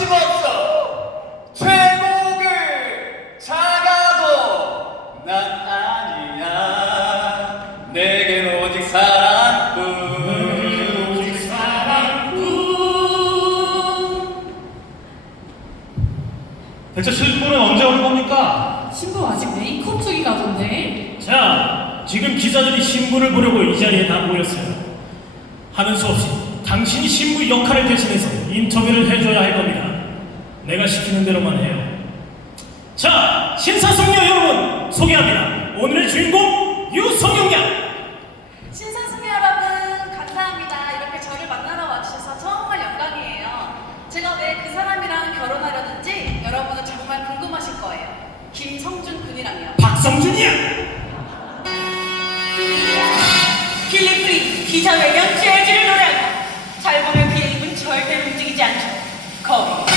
거침없어 최고를 작아도 난 아니야 내겐 오직 사랑뿐 오직 사랑뿐 대체 신부는 언제 오는 겁니까? 신부 아직 메이크업 중이가던데. 자, 지금 기자들이 신부를 보려고 이 자리에 다 모였어요. 하는 수 없이 당신이 신부 역할을 대신해서 인터뷰를 겁니다. 내가 시키는 대로만 해요. 자, 신사숙녀 여러분 소개합니다. 오늘의 주인공 유성영 양. 신사숙녀 여러분 감사합니다. 이렇게 저를 만나러 와주셔서 정말 영광이에요. 제가 왜 그 사람이랑 결혼하려는지 여러분은 정말 궁금하실 거예요. 김성준 군이랑요. 박성준이 양. 필리프리 기자회견 재즈를 노래한다. 잘 보면 그의 입은 절대 움직이지 않죠. 거의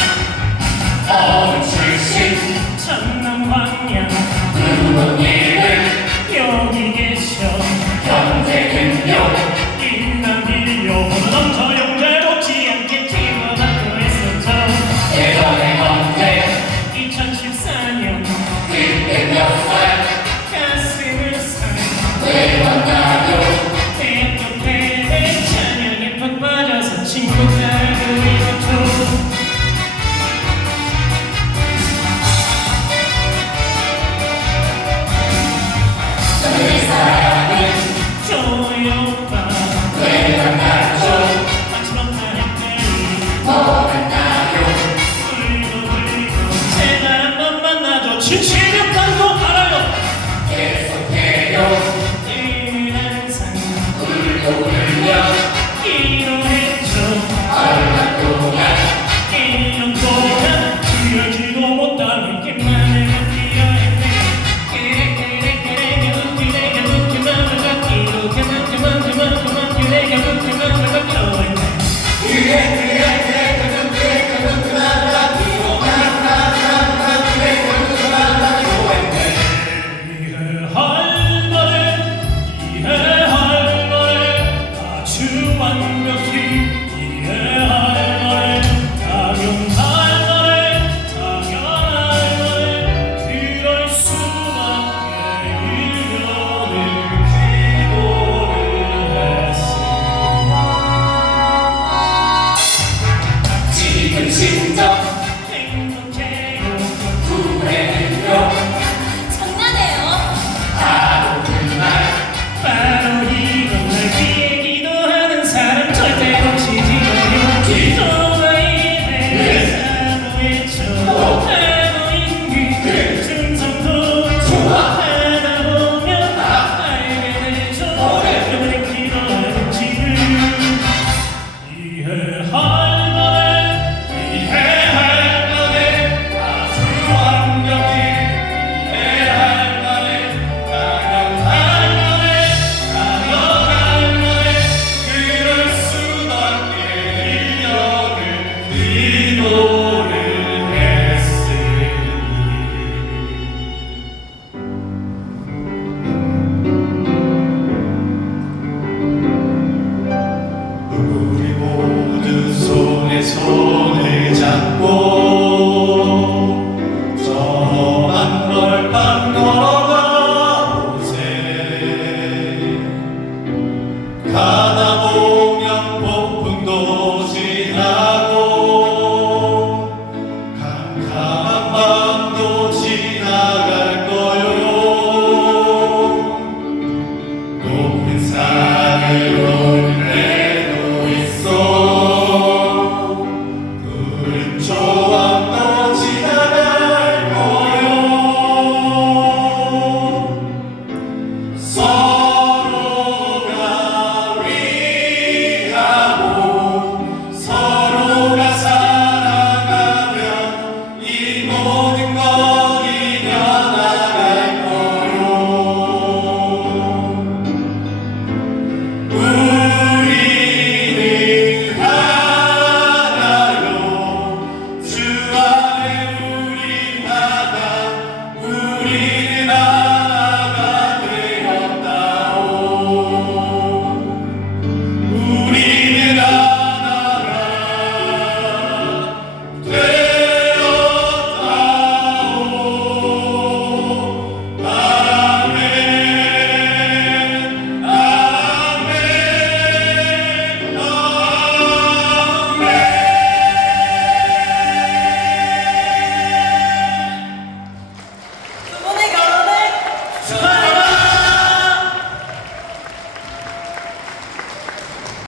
Cada